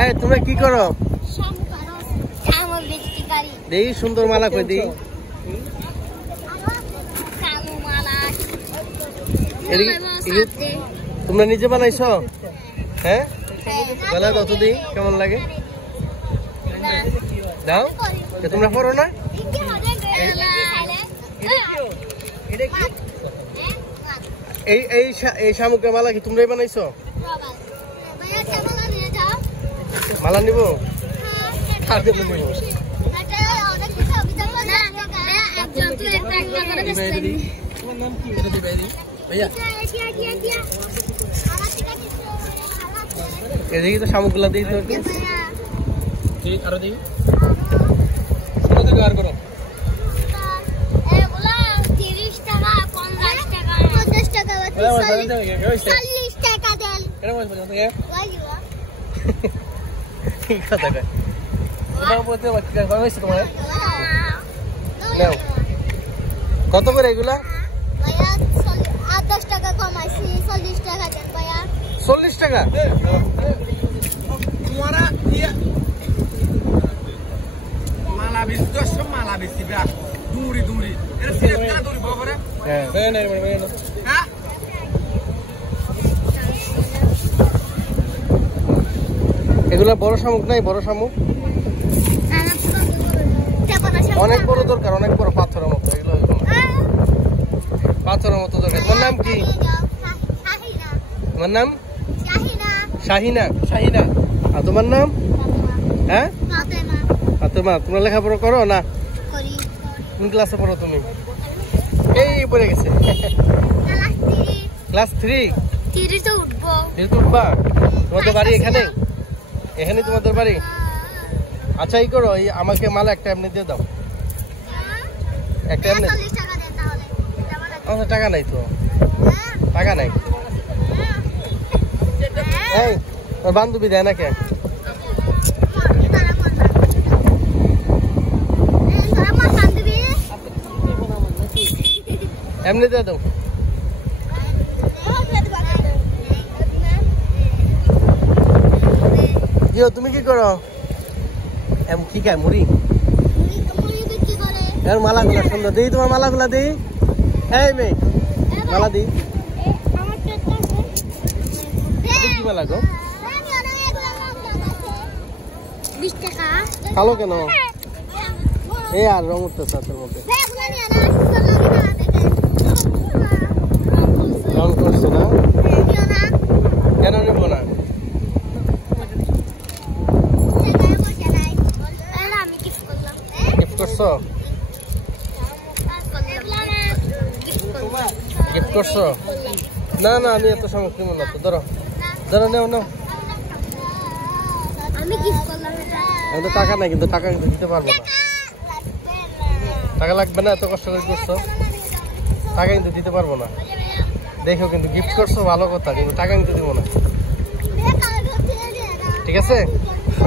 এই তোমরা কি করো? দেই সুন্দর মালা কই দেই। তোমরা নিজে বানাইছো? হ্যাঁ মালা দাও তো দিই, কেমন লাগে দাও। তোমরা পড়ো না? এই শামুকের মালা কি তোমরাই বানাইছো? মালা নিব? এদিকে তো শামুক গুলা দিই আরো দিই করো। কত করে এগুলা? 10 টাকা কমাইছি, 40 টাকা দেন ভাইয়া। 40 টাকা? মালা বেশি, 10 মালা বেশি ব্রা দূরি দূরি এর সিরে না দূরি বাবারে। হ্যাঁ হ্যাঁ এগুলা বড় শামুক নাই? বড় শামুক অনেক বড় দরকার, অনেক বড় পাথরের মতো। এগুলো পাথরের মতো দরকার। তোমার নাম কি? তোমার নাম? শাহিনা। শাহিনা। আর তোমার নাম? হ্যাঁ ফাতেমা। তোমরা লেখাপড়া করো না? কোন ক্লাসে পড়ো তুমি? এই পড়ে গেছে ক্লাস 3। উঠবা? তোমাদের বাড়ি এখানে? এখানে তোমাদের বাড়ি? আচ্ছা এই করো, এই আমাকে মালা একটা এমনি দিয়ে দাও, একটা এমনি। টাকা নাই তো, টাকা নাই। এই বান্ধবী দেয় না কে? এমনি দিয়ে দাও। তুমি কি করো? কি খায়? মুড়ি? মালা গুলা সুন্দর দিই, তোমার মালা গুলা দিই। এই মেয়ে মালা দিই। কি মালা গো? কালো কেন? এই আর রং উঠতেছে হাতের মধ্যে। রং করছে না? কেন নেব না? গিফট করছো? না না আমি এত সামগ্রী কিনবো না তো। ধরো ধরো, নেও নাও। আমি তো টাকা নাই, কিন্তু টাকা কিন্তু দিতে পারবো না। টাকা লাগবে না, এত কষ্ট করে করছো, টাকা কিন্তু দিতে পারবো না। দেখো কিন্তু গিফট করছো ভালো কথা, কিন্তু টাকা কিন্তু দিব না। ঠিক আছে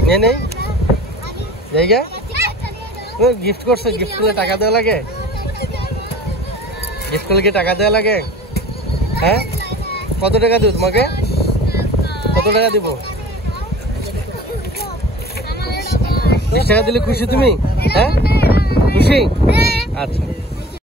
নিয়ে নেই জায়গা। গিফট করছো, গিফট করলে টাকা দেওয়া লাগে? গিফট করলে কি টাকা দেওয়া লাগে? হ্যাঁ কত টাকা দিব তোমাকে? কত টাকা দিব? 20 টাকা দিলে খুশি তুমি? হ্যাঁ খুশি? আচ্ছা।